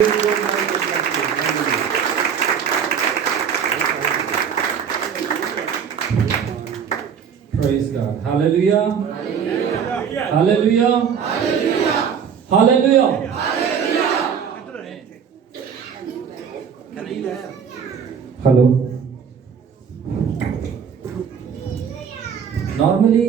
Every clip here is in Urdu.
Praise God. Hallelujah. Hallelujah. Hallelujah. Hello. Normally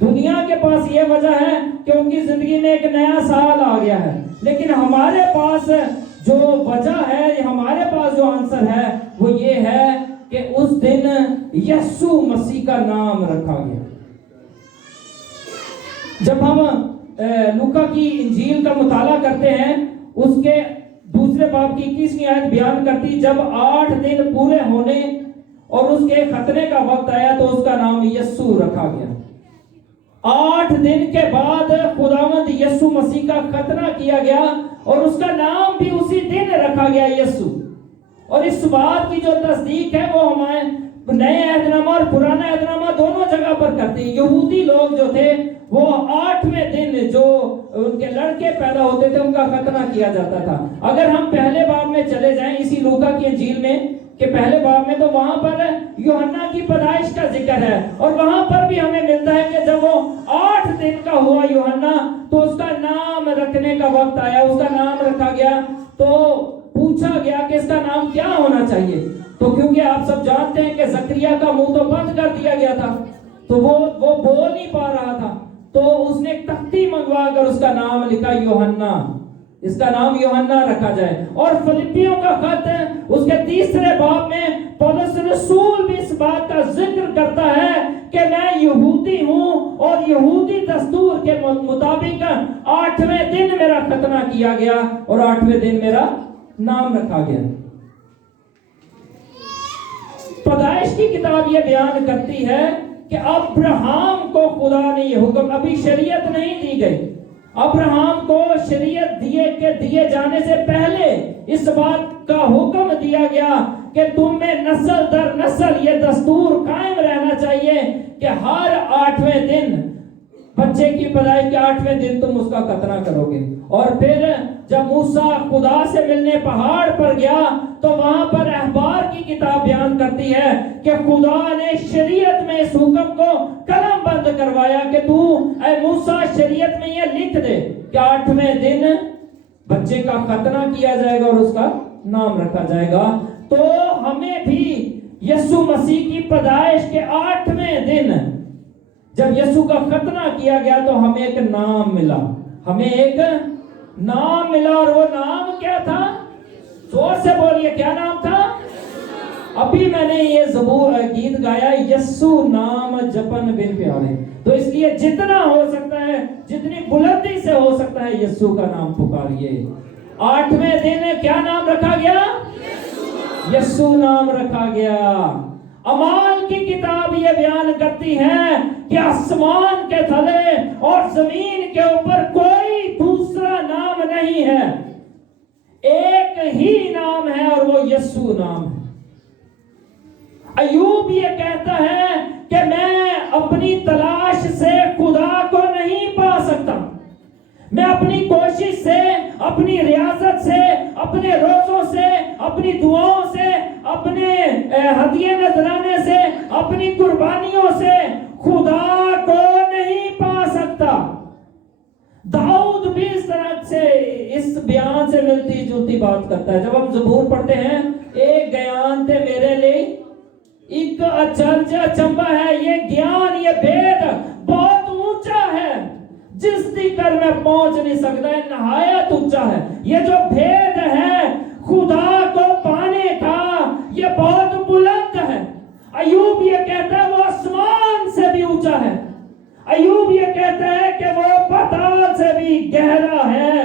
دنیا کے پاس یہ وجہ ہے کہ ان کی زندگی میں ایک نیا سال آ گیا ہے، لیکن ہمارے پاس جو وجہ ہے، ہمارے پاس جو آنسر ہے وہ یہ ہے کہ اس دن یسوع مسیح کا نام رکھا گیا۔ جب ہم لوکا کی انجیل کا مطالعہ کرتے ہیں، اس کے دوسرے باب کی 21ویں آیت بیان کرتی، جب 8 دن پورے ہونے اور اس کے ختنے کا وقت آیا تو اس کا نام یسوع رکھا گیا۔ 8 دن کے بعد خداوند یسوع مسیح کا ختنہ کیا گیا اور اس کا نام بھی اسی دن رکھا گیا، یسوع۔ اور اس بات کی جو تصدیق ہے وہ ہمارے نئے عہد نامہ اور پرانا عہد نامہ دونوں جگہ پر کرتے ہیں۔ یہودی لوگ جو تھے وہ 8ویں دن جو ان کے لڑکے پیدا ہوتے تھے ان کا ختنہ کیا جاتا تھا۔ اگر ہم پہلے باب میں چلے جائیں اسی لوکا کی انجیل میں کہ پہلے باب میں، تو وہاں پر یوحنا کی پیدائش کا ذکر ہے، اور وہاں پر بھی ہمیں ملتا ہے کہ جب وہ 8 دن کا ہوا یوحنا تو اس کا نام رکھنے کا وقت آیا، اس کا نام رکھا گیا۔ تو پوچھا گیا کہ اس کا نام کیا ہونا چاہیے، تو کیونکہ آپ سب جانتے ہیں کہ زکریا کا منہ تو بند کر دیا گیا تھا، تو وہ بول نہیں پا رہا تھا، تو اس نے ایک تختی منگوا کر اس کا نام لکھا یوحنا، اس کا نام یوحنا رکھا جائے۔ اور فلپیوں کا خط اس کے 3 باب میں پولس رسول بھی اس بات کا ذکر کرتا ہے کہ میں یہودی ہوں اور یہودی دستور کے مطابق 8ویں دن میرا ختنہ کیا گیا اور 8ویں دن میرا نام رکھا گیا۔ پیدائش کی کتاب یہ بیان کرتی ہے کہ ابراہیم کو خدا نے یہ حکم، ابھی شریعت نہیں دی گئی، ابراہیم کو شریعت دیے جانے سے پہلے اس بات کا حکم دیا گیا کہ تم میں نسل در نسل یہ دستور قائم رہنا چاہیے کہ ہر 8ویں دن بچے کی پیدائش کے 8ویں دن تم اس کا ختنہ کرو گے۔ اور پھر جب موسیٰ خدا سے ملنے پہاڑ پر گیا تو وہاں پر احبار کی کتاب بیان کرتی ہے کہ خدا نے شریعت میں اس حکم کو قلم بند کروایا کہ تو اے موسیٰ شریعت میں یہ لکھ دے کہ 8ویں دن بچے کا ختنہ کیا جائے گا اور اس کا نام رکھا جائے گا۔ تو ہمیں بھی یسوع مسیح کی پیدائش کے 8ویں دن جب یسوع کا ختنہ کیا گیا تو ہمیں ایک نام ملا، ہمیں ایک نام ملا، اور وہ نام کیا تھا؟ زور سے بولیے، کیا نام تھا؟ ابھی میں نے یہ گیت گایا، یسوع نام جپن بن پیارے، تو اس لیے جتنا ہو سکتا ہے، جتنی بلندی سے ہو سکتا ہے یسوع کا نام پکاریے۔ 8ویں دن کیا نام رکھا گیا؟ یسوع نام رکھا گیا۔ اعمال کی کتاب یہ بیان کرتی ہے کہ آسمان کے تلے اور زمین کے اوپر کوئی دوسرا نام نہیں ہے، ایک ہی نام ہے اور وہ یسوع نام ہے۔ ایوب یہ کہتا ہے کہ میں اپنی تلاش سے خدا کو نہیں پا سکتا، میں اپنی کوشش سے، اپنی ریاضت سے، اپنے روزوں سے، اپنی دعاؤں سے، اپنے ہدیے نذرانے سے، اپنی قربانیوں سے خدا کو نہیں پا سکتا۔ داؤد بھی اس طرح سے اس بیان سے ملتی جلتی بات کرتا ہے۔ جب ہم زبور پڑھتے ہیں، ایک گیان تے میرے لیے ایک اچرج اچمبا ہے، یہ گیان، یہ بھید بہت اونچا ہے، جس دی کر میں پہنچ نہیں سکتا، ہے نہایت اونچا ہے۔ یہ جو بھید ہے خدا کو پانے کا، یہ بہت بلند ہے۔ ایوب یہ کہتا ہے وہ آسمان سے بھی اونچا ہے، ایوب یہ کہتا ہے کہ وہ پتال سے بھی گہرا ہے۔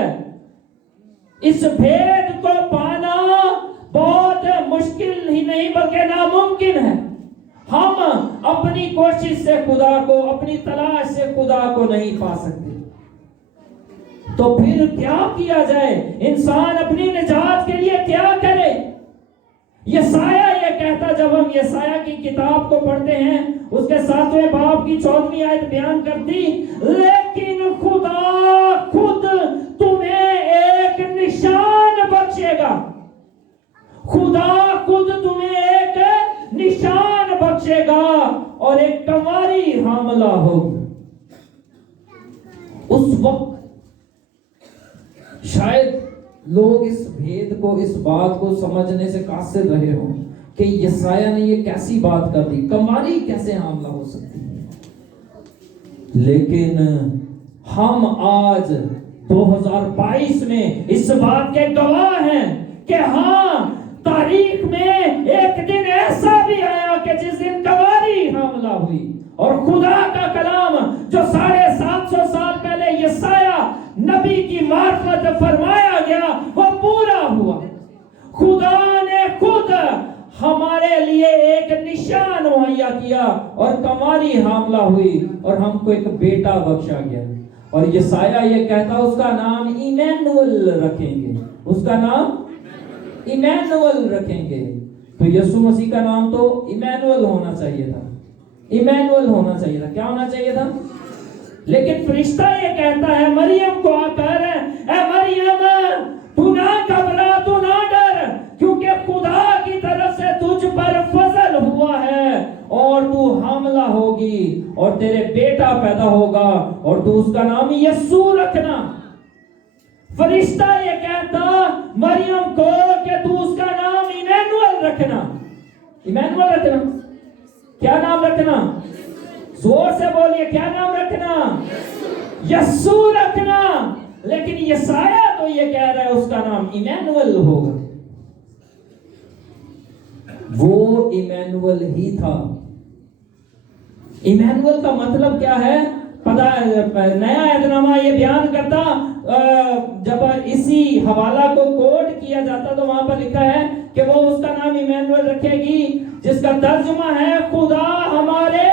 اس بھید کو پانا بہت مشکل ہی نہیں بلکہ ناممکن ہے۔ ہم اپنی کوشش سے خدا کو، اپنی تلاش سے خدا کو نہیں پا سکتے، تو پھر کیا کیا جائے؟ انسان اپنی نجات کے لیے کیا کرے؟ یسایہ یہ کہتا، جب ہم یسایہ کی کتاب کو پڑھتے ہیں، اس کے 7ویں باب کی 14ویں آیت بیان کرتی، لیکن خدا خود تمہیں ایک نشان بخشے گا، خدا خود تمہیں ایک نشان بخشے گا اور ایک کنواری حاملہ ہوگی۔ اس وقت شاید لوگ اس بھید کو، اس بات کو سمجھنے سے قاصر رہے ہوں کہ یسایہ نے یہ کیسی بات کر دی، کنواری کیسے حاملہ ہو سکتی ہے؟ لیکن ہم آج 2022 میں اس بات کے گواہ ہیں کہ ہاں تاریخ میں ایک دن ایسا بھی آیا کہ جس دن گواری حاملہ ہوئی اور خدا کا کلام جو 750 سال پہلے یسایہ نبی کی معرفت فرمایا گیا وہ پورا ہوا. خدا نے خود ہمارے لیے ایک نشان مہیا کیا اور کماری حاملہ ہوئی اور ہم کو ایک بیٹا بخشا گیا. اور یسایہ یہ کہتا اس کا نام ایمینول رکھیں گے, اس کا نام ایمینول رکھیں گے. تو یسوع مسیح کا نام تو ایمینول ہونا چاہیے تھا, ایمینول ہونا چاہیے تھا. کیا ہونا چاہیے تھا؟ لیکن فرشتہ یہ کہتا ہے مریم کو آ کر, اے مریم تو نہ گھبرا, تو نہ ڈر, کیونکہ خدا کی طرف سے تجھ پر فضل ہوا ہے اور تو حاملہ ہوگی اور تیرے بیٹا پیدا ہوگا اور تو اس کا نام یسوع رکھنا. فرشتہ یہ کہتا مریم کو کہ تو اس کا نام ایمینول رکھنا. ایمینول رکھنا, کیا نام رکھنا؟ زور سے بولیے, کیا نام رکھنا؟ یسوع رکھنا. لیکن یسایہ تو یہ کہہ رہا ہے اس کا نام ایمینول ہوگا. وہ ایمینول ہی تھا. ایمینول کا مطلب کیا ہے پتہ ہے؟ نیا عہد نامہ یہ بیان کرتا, جب اسی حوالہ کو کوٹ کیا جاتا تو وہاں پر لکھا ہے کہ وہ اس کا نام ایمینول رکھے گی, جس کا ترجمہ ہے خدا ہمارے,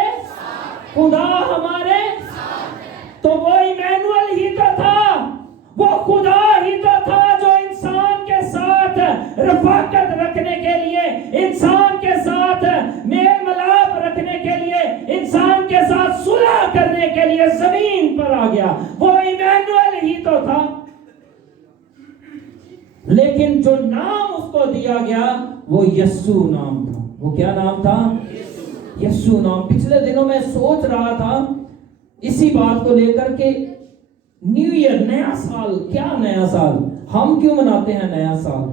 خدا ہمارے. تو وہ ایمینول ہی تو تھا, وہ خدا ہی تو تھا جو انسان کے ساتھ رفاقت رکھنے کے لیے, انسان کے ساتھ میل ملاپ رکھنے کے لیے, انسان کے ساتھ صلح کرنے کے لیے زمین پر آ گیا. وہ ایمینول ہی تو تھا. لیکن جو نام اس کو دیا گیا وہ یسوع نام تھا. وہ کیا نام تھا؟ یسوع نام. پچھلے دنوں میں سوچ رہا تھا اسی بات کو لے کر کے نیو ایئر, نیا سال. کیا نیا سال؟ ہم کیوں مناتے ہیں نیا سال؟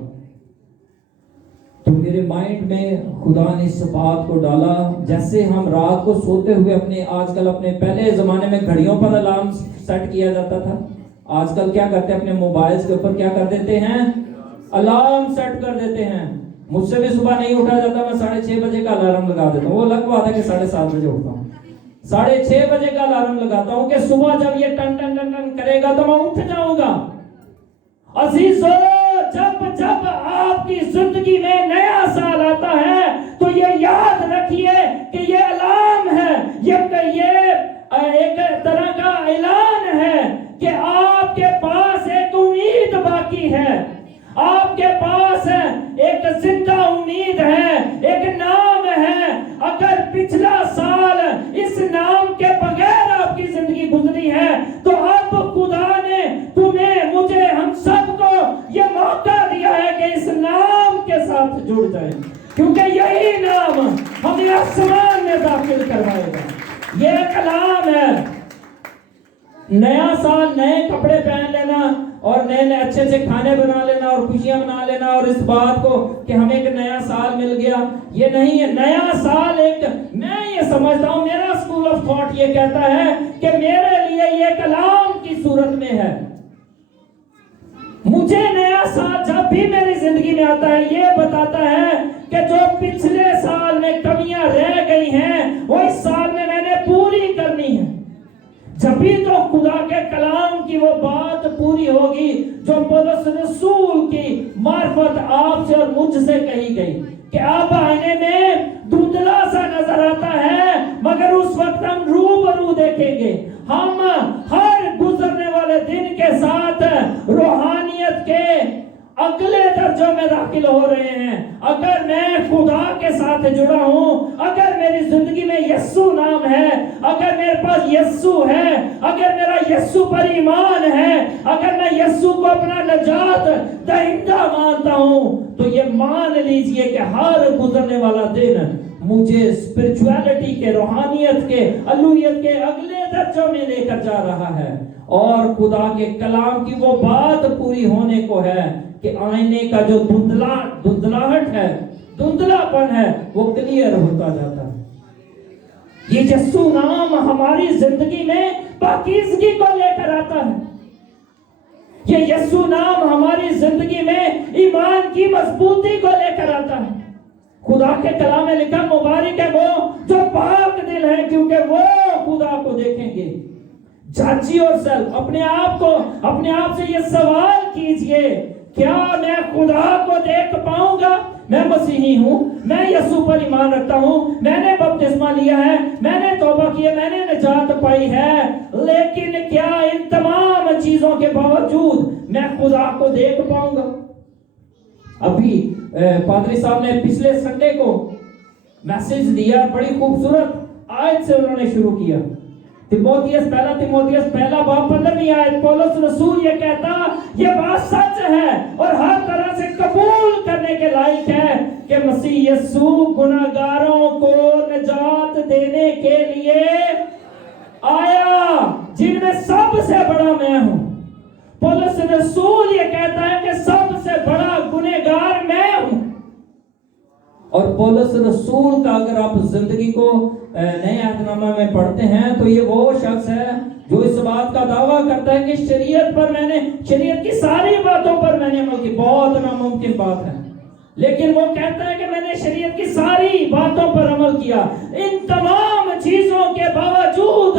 تو میرے مائنڈ میں خدا نے اس بات کو ڈالا, جیسے ہم رات کو سوتے ہوئے اپنے, آج کل اپنے پہلے زمانے میں گھڑیوں پر الارم سیٹ کیا جاتا تھا, آج کل کیا کرتے ہیں اپنے موبائلز کے اوپر کیا کر دیتے ہیں, الارم سیٹ کر دیتے ہیں. مجھ سے بھی صبح نہیں اٹھا جاتا, میں 6:30 بجے کا الارم لگا دیتا ہوں. وہ الگ بات ہے کہ 7:30 بجے اٹھتا ہوں, 6:30 بجے کا الارم لگاتا ہوں کہ صبح جب یہ ٹن ٹن ٹن ٹن کرے گا تو میں اٹھ جاؤں گا. عزیزو, جب آپ کی زندگی میں نیا سال آتا ہے تو یہ یاد رکھیے کہ یہ الارم ہے, یہ ایک طرح کا اعلان ہے کہ آپ کے پاس ایک امید باقی ہے, آپ کے پاس ایک زندہ امید ہے, ایک نام ہے. اگر پچھلا سال اس نام کے بغیر آپ کی زندگی گزری ہے تو اب خدا نے تمہیں, مجھے, ہم سب کو یہ موقع دیا ہے کہ اس نام کے ساتھ جڑ جائیں, کیونکہ یہی نام ہمیں آسمان میں داخل کروائے گا. یہ کلام ہے. نیا سال نئے کپڑے پہن لینا اور نئے اچھے اچھے کھانے بنا لینا اور خوشیاں منا لینا اور اس بات کو کہ ہمیں ایک نیا سال مل گیا, یہ نہیں ہے. نیا سال ایک, میں یہ سمجھتا ہوں, میرا اسکول آف تھاٹ یہ کہتا ہے کہ میرے لیے یہ کلام کی صورت میں ہے. مجھے نیا سال جب بھی میری زندگی میں آتا ہے یہ بتاتا ہے کہ جو پچھلے سال میں کمیاں رہ گئی ہیں وہ اس سال میں نے پوری کرنی ہے. جب بھی تو خدا کے کلام کی وہ بات پوری ہوگی جو پولس رسول کی معرفت آپ سے اور مجھ سے کہی گئی کہ آپ آئینے میں دھندلا سا نظر آتا ہے مگر اس وقت ہم روبرو دیکھیں گے. ہم ہر گزرنے والے دن کے ساتھ روحانیت کے اگلے درجوں میں داخل ہو رہے ہیں. اگر میں خدا کے ساتھ جڑا ہوں, اگر میری زندگی میں یسوع نام ہے, اگر میرے پاس یسوع ہے, اگر میرا یسوع پر ایمان ہے, اگر میں یسوع کو اپنا نجات دہندہ مانتا ہوں, تو یہ مان لیجئے کہ ہر گزرنے والا دن مجھے اسپرچویلٹی کے, روحانیت کے, الوہیت کے اگلے درجوں میں لے کر جا رہا ہے. اور خدا کے کلام کی وہ بات پوری ہونے کو ہے کہ آئینے کا جو دھندلاہٹ ہے, دھندلا پن ہے, وہ کلیئر ہوتا جاتا ہے. یہ یسوع نام ہماری زندگی میں پاکیزگی کو لے کر آتا ہے. یہ یسوع نام ہماری زندگی میں ایمان کی مضبوطی کو لے کر آتا ہے. خدا کے کلام میں لکھا مبارک ہے وہ جو پاک دل ہے کیونکہ وہ خدا کو دیکھیں گے. جاجی اور سیلف اپنے آپ سے یہ سوال کیجئے, کیا میں خدا کو دیکھ پاؤں گا؟ میں مسیحی ہوں, میں یسوع پر ایمان رکھتا ہوں, میں نے بپتسمہ لیا ہے, میں نے توبہ کی ہے, میں نے نجات پائی ہے, لیکن کیا ان تمام چیزوں کے باوجود میں خدا کو دیکھ پاؤں گا؟ ابھی پادری صاحب نے پچھلے سنڈے کو میسج دیا, بڑی خوبصورت آیت سے انہوں نے شروع کیا. تیموتھیوس پہلا باب 15ویں آیت, پولس رسول یہ کہتا یہ بات سچ ہے اور ہر طرح سے قبول کرنے کے لائق ہے کہ مسیح یسوع گناہگاروں کو نجات دینے کے لیے آیا, جن میں سب سے بڑا میں ہوں. پولس رسول یہ کہتا ہے کہ سب سے بڑا گنہگار میں ہوں. اور پولس رسول کا اگر آپ زندگی کو نئے عہد نامہ میں پڑھتے ہیں تو یہ وہ شخص ہے جو اس بات کا دعویٰ کرتا ہے کہ شریعت کی ساری باتوں پر میں نے عمل کی. بہت ناممکن بات ہے, لیکن وہ کہتا ہے کہ میں نے شریعت کی ساری باتوں پر عمل کیا. ان تمام چیزوں کے باوجود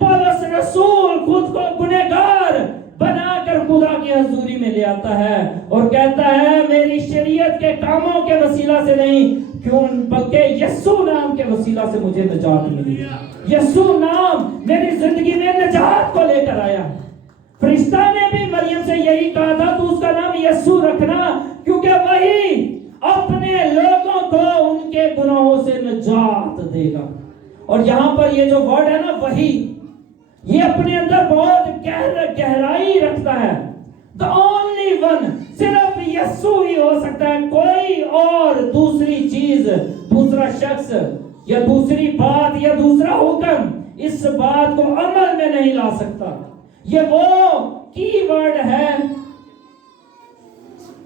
پولس رسول خود کو گنہگار بنا کر خدا کی حضوری میں لے آتا ہے اور کہتا ہے میری شریعت کے کاموں کے وسیلہ سے نہیں کیوں بلکہ یسوع نام کے وسیلہ سے مجھے نجات ملی. یسوع نام میری زندگی میں نجات کو لے کر آیا. فرشتہ نے بھی مریم سے یہی کہا تھا تو اس کا نام یسوع رکھنا کیونکہ وہی اپنے لوگوں کو ان کے گناہوں سے نجات دے گا. اور یہاں پر یہ جو ورڈ ہے نا وہی, یہ اپنے اندر بہت گہرائی رکھتا ہے. The only one, صرف یسوع ہی ہو سکتا ہے, کوئی اور دوسری چیز, دوسرا شخص یا دوسری بات یا دوسرا حکم اس بات کو عمل میں نہیں لا سکتا. یہ وہ کی ورڈ ہے,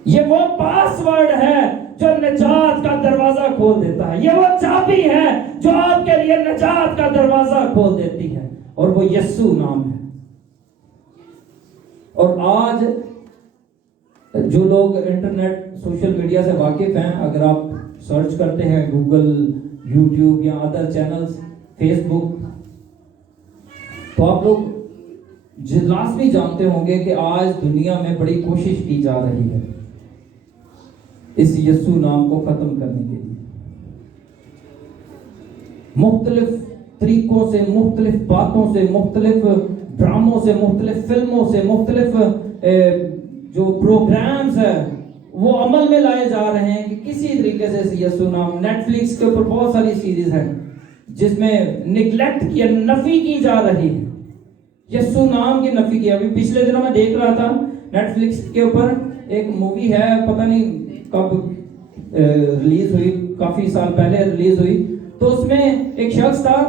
یہ وہ پاس ورڈ ہے جو نجات کا دروازہ کھول دیتا ہے. یہ وہ چابی ہے جو آپ کے لیے نجات کا دروازہ کھول دیتی ہے, اور وہ یسوع نام ہے. اور آج جو لوگ انٹرنیٹ سوشل میڈیا سے واقف ہیں, اگر آپ سرچ کرتے ہیں گوگل, یوٹیوب یا ادر چینلز, فیس بک, تو آپ لوگ لازمی جانتے ہوں گے کہ آج دنیا میں بڑی کوشش کی جا رہی ہے اس یسوع نام کو ختم کرنے کے لیے. مختلف طریقوں سے, مختلف باتوں سے, مختلف ڈراموں سے, مختلف فلموں سے, مختلف جو پروگرامز ہیں وہ عمل میں لائے جا رہے ہیں کہ کسی طریقے سے یسوع نام. نیٹ فلکس کے اوپر بہت ساری سیریز ہیں جس میں نگلیکٹ کی, نفی کی جا رہی ہے, یسوع نام کی نفی کی. ابھی پچھلے دنوں میں دیکھ رہا تھا نیٹ فلکس کے اوپر ایک مووی ہے, پتہ نہیں کب ریلیز ہوئی, کافی سال پہلے ریلیز ہوئی. تو اس میں ایک شخص تھا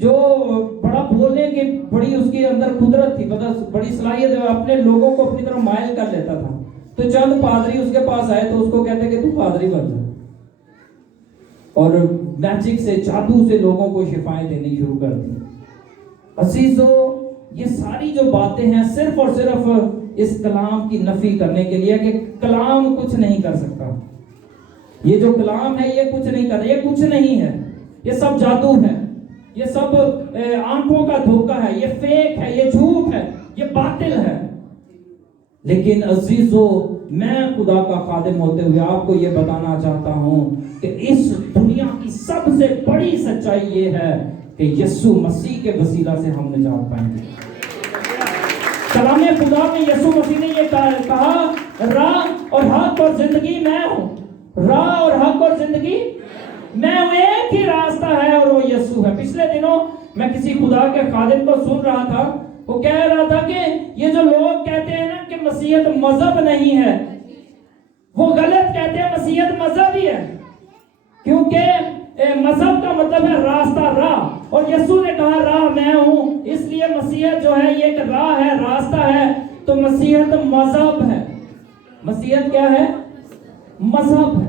جو بڑا بولنے کی بڑی اس کے اندر قدرت تھی, بڑی صلاحیت ہے, اپنے لوگوں کو اپنی طرف مائل کر لیتا تھا. تو چند پادری اس کے پاس آئے تو اس کو کہتے کہ تو پادری بن جا, اور میجک سے, جادو سے لوگوں کو شفائیں دینی شروع کر دی. عزیزو, یہ ساری جو باتیں ہیں صرف اور صرف اس کلام کی نفی کرنے کے لیے کہ کلام کچھ نہیں کر سکتا. یہ جو کلام ہے یہ کچھ نہیں کر, یہ کچھ نہیں ہے, یہ سب جادو ہے, یہ سب آنکھوں کا دھوکہ ہے, یہ فیک ہے, یہ جھوٹ ہے, یہ باطل ہے. لیکن عزیزو, میں خدا کا خادم ہوتے ہوئے آپ کو یہ بتانا چاہتا ہوں کہ اس دنیا کی سب سے بڑی سچائی یہ ہے کہ یسوع مسیح کے وسیلہ سے ہم نجات پائیں گے. کلام خدا میں یسوع مسیح نے یہ کہا, راہ اور حق اور زندگی میں ہوں. راہ اور حق اور زندگی میں ہوں, ایک ہی راستہ ہے اور وہ یسوع ہے. پچھلے دنوں میں کسی خدا کے خادم کو سن رہا تھا, وہ کہہ رہا تھا کہ یہ جو لوگ کہتے ہیں نا کہ مسیحیت مذہب نہیں ہے, وہ غلط کہتے ہیں. مسیحیت مذہب ہی ہے, کیونکہ مذہب کا مطلب ہے راستہ, راہ, اور یسوع نے کہا راہ میں ہوں, اس لیے مسیحیت جو ہے یہ ایک راہ ہے, راستہ ہے. تو مسیحیت مذہب ہے. مسیحیت کیا ہے؟ مذہب ہے.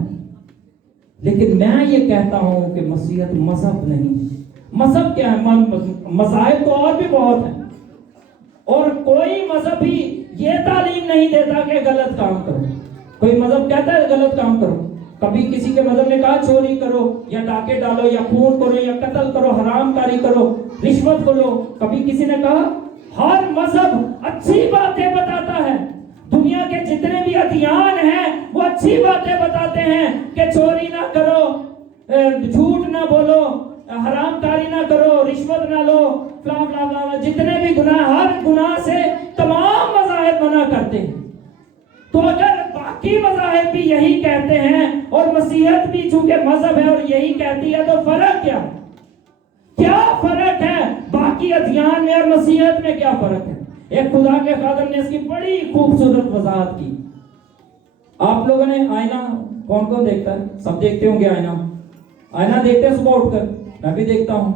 لیکن میں یہ کہتا ہوں کہ مسیحیت مذہب نہیں, مذہب کیا ہے؟ مذاہب تو اور بھی بہت ہیں، اور کوئی مذہبی یہ تعلیم نہیں دیتا کہ غلط کام کرو. کوئی مذہب کہتا ہے غلط کام کرو؟ کبھی کسی کے مذہب نے کہا چوری کرو یا ڈاکے ڈالو یا خون کرو یا قتل کرو، حرام کاری کرو، رشوت لو؟ کبھی کسی نے کہا؟ ہر مذہب اچھی باتیں بتاتا ہے. دنیا کے جتنے بھی ادیان ہیں وہ اچھی باتیں بتاتے ہیں کہ چوری نہ کرو، جھوٹ نہ بولو، حرام کاری نہ کرو، رشوت نہ لو، فلاں فلاں فلاں، جتنے بھی گناہ، ہر گناہ سے تمام مذاہب منع کرتے ہیں. تو اگر باقی مذاہب بھی یہی کہتے ہیں اور مسیحیت بھی چونکہ مذہب ہے اور یہی کہتی ہے، تو فرق کیا؟ کیا فرق ہے باقی ادیان میں اور مسیحیت میں؟ کیا فرق ہے؟ ایک خدا کے خادم نے اس کی بڑی خوبصورت وضاحت کی. آپ لوگوں نے آئینہ کون کون دیکھتا ہے؟ سب دیکھتے ہوں گے آئینہ. آئینہ دیکھتے ہیں صبح اٹھ کر، میں بھی دیکھتا ہوں.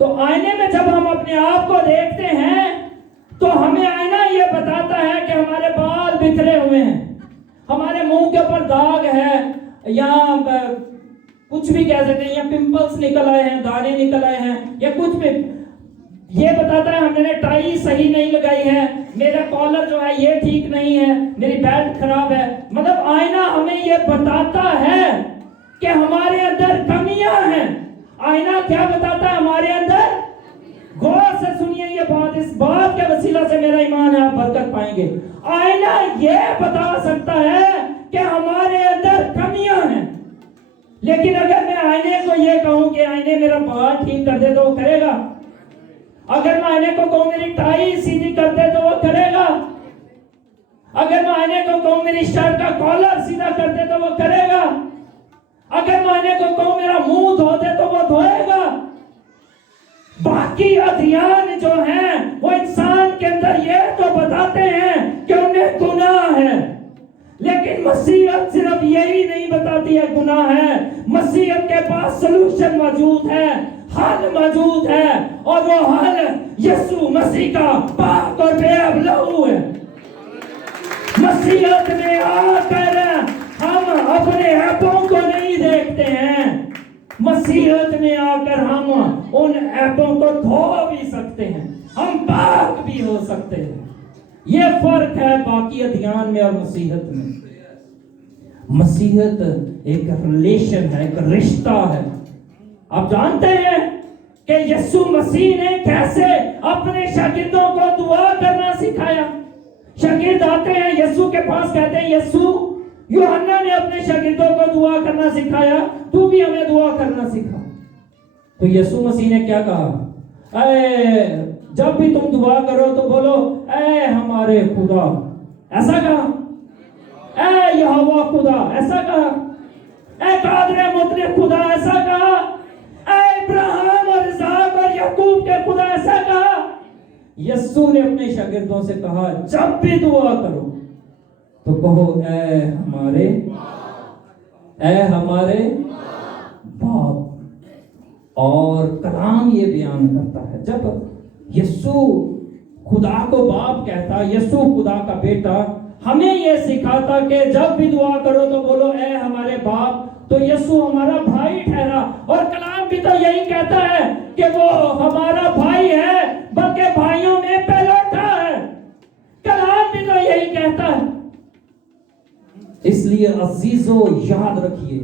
تو آئینے میں جب ہم اپنے آپ کو دیکھتے ہیں تو ہمیں آئینہ یہ بتاتا ہے کہ ہمارے بال بکھرے ہوئے ہیں، ہمارے منہ کے اوپر داغ ہے، یا کچھ بھی کہہ سکتے ہیں، یا پمپلز نکل آئے ہیں، دانے نکل آئے ہیں، یا کچھ بھی. یہ بتاتا ہے ہم نے ٹائی صحیح نہیں لگائی ہے، میرا کالر جو ہے یہ ٹھیک نہیں ہے، میری بیلٹ خراب ہے. مطلب آئینہ ہمیں یہ بتاتا ہے کہ ہمارے اندر کمیاں ہیں. آئینہ کیا بتاتا ہے؟ ہمارے اندر. غور سے سنیے یہ بات، اس بات کے وسیلہ سے میرا ایمان ہے، آپ برکت پائیں گے. آئینہ یہ بتا سکتا ہے کہ ہمارے اندر کمیاں ہیں. لیکن اگر میں آئینے کو یہ کہوں کہ آئینے میرا بال ٹھیک کر دے تو وہ کرے گا؟ اگر میں آئینے کو کہوں میری ٹائی سیدھی کر دے تو وہ کرے گا؟ اگر میں آئینے کو کہوں میری شرٹ کا کالر سیدھا کر دے تو وہ کرے گا؟ اگر میں آئینے کو کہوں میرا منہ دھو دے تو وہ دھوئے گا؟ باقی ادیان جو ہیں وہ انسان کے اندر یہ تو بتاتے ہیں کہ انہیں گناہ ہے، لیکن مسیحیت صرف یہی نہیں بتاتی ہے گناہ ہے. مسیحیت کے پاس سلوشن موجود ہے، حل موجود ہے، اور وہ حل یسوع مسیح کا پاک اور بے عیب لہو ہے. مسیحیت میں آ کر ہم اپنے عیبوں کو نہیں دیکھتے ہیں، مسیحیت میں آ کر ہم ان عیبوں کو دھو بھی سکتے ہیں، ہم پاک بھی ہو سکتے ہیں. یہ فرق ہے باقی ادیان میں اور مسیحیت میں. مسیحیت ایک ریلیشن ہے، ایک رشتہ ہے. آپ جانتے ہیں کہ یسوع مسیح نے کیسے اپنے شاگردوں کو دعا کرنا سکھایا. شاگرد آتے ہیں یسوع کے پاس، کہتے ہیں یسوع، یوحنا نے اپنے شاگردوں کو دعا کرنا سکھایا، تو بھی ہمیں دعا کرنا سکھا. تو یسوع مسیح نے کیا کہا؟ جب بھی تم دعا کرو تو بولو اے ہمارے خدا. ایسا کہا؟ اے یہوہ خدا ایسا کہا؟ اے قادر مطلق خدا ایسا کہا؟ اے ابراہیم اور اسحاق اور یعقوب کے خدا ایسا کہا؟ یسوع نے اپنے شاگردوں سے کہا جب بھی دعا کرو تو کہو اے ہمارے باپ. اور کلام یہ بیان کرتا ہے جب یسوع خدا کو باپ کہتا، یسوع خدا کا بیٹا، ہمیں یہ سکھاتا کہ جب بھی دعا کرو تو بولو اے ہمارے باپ. تو یسوع ہمارا بھائی ٹھہرا، اور کلام بھی تو یہی کہتا ہے کہ وہ ہمارا بھائی ہے، بلکہ بھائیوں میں پہلوٹا ہے. کلام بھی تو یہی کہتا ہے. اس لیے عزیزو یاد رکھیے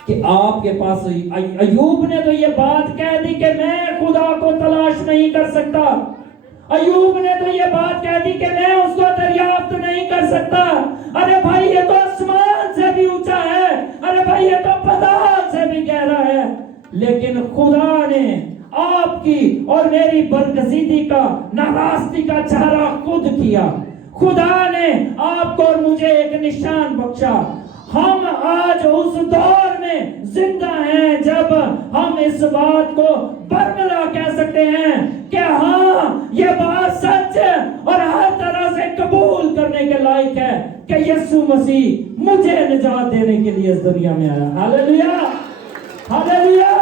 کہ آپ کے پاس ایوب نے تو یہ بات کہہ دی کہ میں خدا کو تلاش نہیں کر سکتا. ایوب نے تو یہ بات کہہ دی کہ میں اس کو دریافت نہیں کر سکتا. ارے بھائی یہ تو آسمان سے بھی اونچا ہے، ارے بھائی یہ تو پتال سے بھی گہرا ہے. لیکن خدا نے آپ کی اور میری برگزیدی کا، ناراستی کا چہرہ خود کیا. خدا نے آپ کو اور مجھے ایک نشان بخشا. ہم آج اس دور میں زندہ ہیں جب ہم اس بات کو برملا کہہ سکتے ہیں کہ ہاں یہ بات سچ اور ہر طرح سے قبول کرنے کے لائق ہے کہ یسوع مسیح مجھے نجات دینے کے لیے اس دنیا میں آیا. ہاللیلویا ہاللیلویا.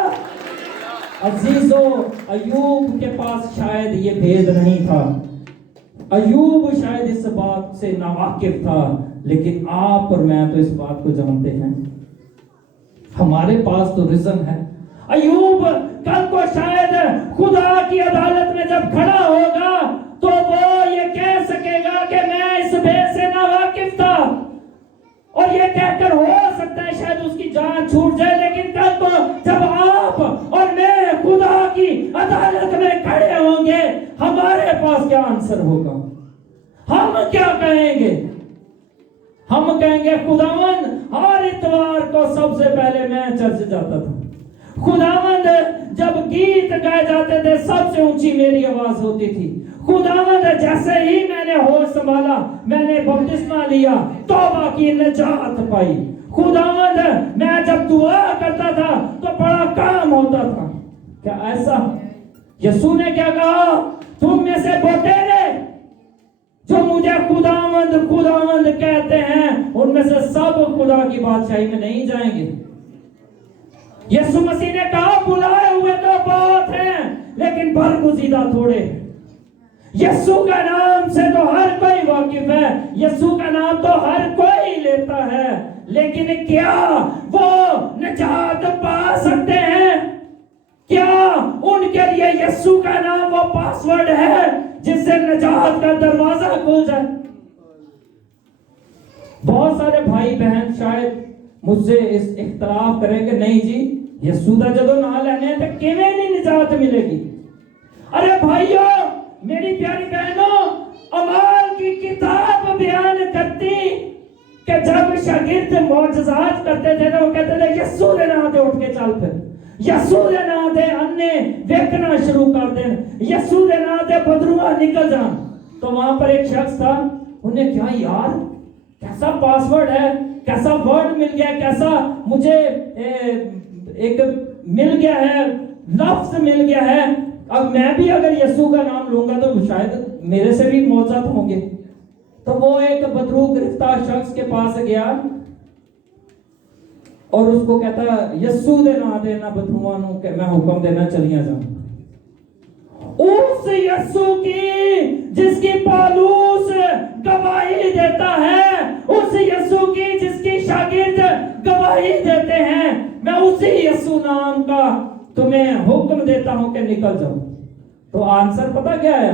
عزیزو، ایوب کے پاس شاید یہ بھید نہیں تھا، ایوب شاید اس بات سے ناواقف تھا، لیکن آپ اور میں تو اس بات کو جانتے ہیں. ہمارے پاس تو رزق ہے. ایوب کل کو شاید خدا کی عدالت میں جب کھڑا ہوگا تو وہ یہ کہہ سکے گا کہ میں اس بے سے نا واقف تھا، اور یہ کہہ کر ہو سکتا ہے شاید اس کی جان چھوٹ جائے، لیکن کل کو جب آپ اور میں خدا کی عدالت میں کھڑے ہوں گے، ہمارے پاس کیا آنسر ہوگا؟ ہم کیا کہیں گے؟ ہم کہیں گے خداوند ہر اتوار کو سب سے پہلے میں چرچ جاتا تھا، خداوند جب گیت گائے جاتے تھے سب سے اونچی میری آواز ہوتی تھی، خداوند جیسے ہی میں نے ہوش سنبھالا میں نے بپتسمہ لیا، توبہ کی نجات پائی، خداوند میں جب دعا کرتا تھا تو بڑا کام ہوتا تھا۔ کیا ایسا؟ یسوع نے کیا کہا؟ تم میں سے بٹیرے جو مجھے خداوند خداوند کہتے ہیں ان میں سے سب خدا کی بادشاہی میں نہیں جائیں گے۔ یسوع مسیح نے کہا بلائے ہوئے تو بہت ہیں لیکن برگزیدہ تھوڑے ہیں۔ یسوع کا نام سے تو ہر کوئی واقف ہے، یسوع کا نام تو ہر کوئی لیتا ہے، لیکن کیا وہ نجات پا سکتے ہیں؟ کیا ان کے لیے یسوع کا نام وہ پاسورڈ ہے جس سے نجات کا دروازہ کھل جائے؟ بہت سارے بھائی بہن شاید مجھ سے اس اختلاف کریں کہ نہیں جی یسوع دا جدو نہ لینے تو کیویں نہیں نجات ملے گی۔ ارے بھائیو، میری پیاری بہنوں، اعمال کی کتاب بیان کرتی کہ جب شاگرد معجزات کرتے تھے تو وہ کہتے تھے یسوع دے نام تے اٹھ کے چل پھر، یسوع دے نام تے انے ویکھنا شروع کر دیں، یسوع دے نام تے بدرواں نکل جان۔ تو وہاں پر ایک شخص تھا، انہیں کیا یار کیسا پاسورڈ ہے، کیسا ورڈ مل گیا، کیسا مجھے ایک مل گیا ہے، لفظ مل گیا ہے، اب میں بھی اگر یسوع کا نام لوں گا تو شاید میرے سے بھی معجزات ہوں گے۔ تو وہ ایک بدرو گرفتار شخص کے پاس گیا اور اس کو کہتا یسوع دے نام دینا بدروان نوں کہ میں حکم دینا چلیاں جاؤں۔ اس یسوع کی جس کی پالوس گواہی دیتا ہے، اس یسوع کی جس کی شاگرد گواہی دیتے ہیں، میں اسی یسوع نام کا تمہیں حکم دیتا ہوں کہ نکل جاؤ۔ تو آنسر پتہ کیا ہے؟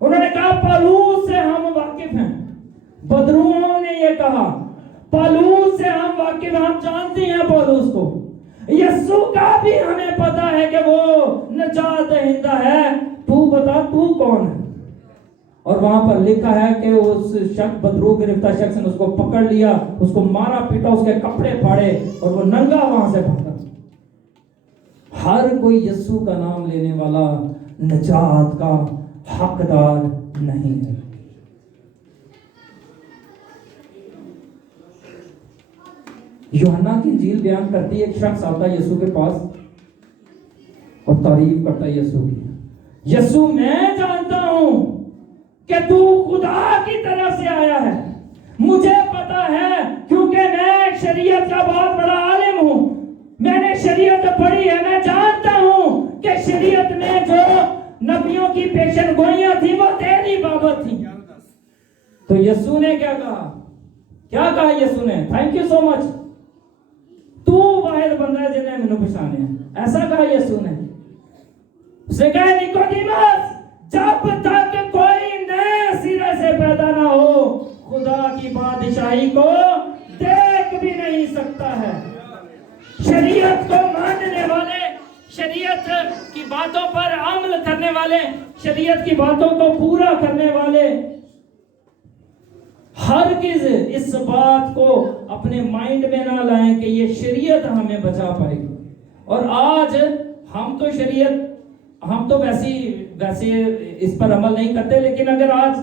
انہوں نے کہا پالوس سے ہم واقف ہیں۔ بدروؤں نے یہ کہا پالوس سے ہم واقف، ہم جانتے ہیں پالوس کو، یسوع کا بھی ہمیں پتا ہے کہ وہ نجات دہندہ ہے، تو بتا تو کون ہے؟ اور وہاں پر لکھا ہے کہ اس شخص بدرو گرفتار شخص نے اس کو پکڑ لیا، اس کو مارا پیٹا، اس کے کپڑے پھاڑے اور وہ ننگا وہاں سے بھاگا۔ ہر کوئی یسوع کا نام لینے والا نجات کا حقدار نہیں ہے۔ یوحنا کی انجیل بیان کرتی ہے، ایک شخص آتا ہے یسوع کے پاس اور تعریف کرتا ہے یسوع کی، یسوع میں جانتا ہوں کہ تو خدا کی طرف سے آیا ہے، مجھے پتا ہے کیونکہ میں شریعت کا بہت بڑا عالم ہوں، میں نے شریعت پڑھی ہے، میں جانتا ہوں کہ شریعت میں جو نبیوں کی پیشن گوئیاں تھیں وہ تیری بابت تھیں۔ تو یسوع نے کیا کہا؟ کیا کہا یسوع نے؟ تھینک یو سو مچ، تو واحد بندہ ہے جنہیں منو پہچانے ہیں، ایسا کہا یسوع نے۔ اسے کہا نیکودیمس، جب تک کوئی نئے سرے سے پیدا نہ ہو خدا کی بادشاہی کو دیکھ بھی نہیں سکتا ہے۔ شریعت کو ماننے والے، شریعت کی باتوں پر عمل کرنے والے، شریعت کی باتوں کو پورا کرنے والے ہرگز اس بات کو اپنے مائنڈ میں نہ لائیں کہ یہ شریعت ہمیں بچا پائے گی۔ اور آج ہم تو شریعت، ہم تو ویسے اس پر عمل نہیں کرتے، لیکن اگر آج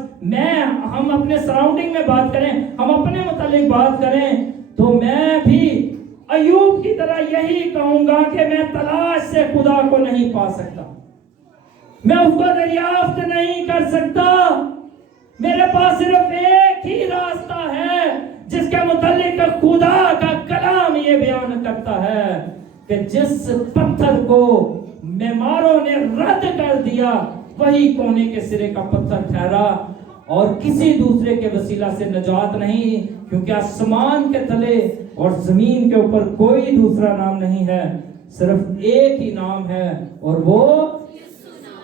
ہم اپنے سراؤنڈنگ میں بات کریں، ہم اپنے متعلق بات کریں، تو میں بھی ایوب کی طرح یہی کہوں گا کہ میں تلاش سے خدا کو نہیں پا سکتا، میں اس کو دریافت نہیں کر سکتا، میرے پاس صرف ایک ہی راستہ ہے جس کے متعلق خدا کا کلام یہ بیان کرتا ہے کہ جس پتھر کو معماروں نے رد کر دیا وہی کونے کے سرے کا پتھر ٹھہرا، اور کسی دوسرے کے وسیلہ سے نجات نہیں، کیونکہ آسمان کے تلے اور زمین کے اوپر کوئی دوسرا نام نہیں ہے صرف ایک ہی نام ہے اور وہ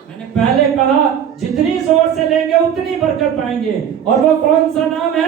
میں نے پہلے کہا جتنی زور سے لیں گے اتنی برکت پائیں گے، اور وہ کون سا نام ہے؟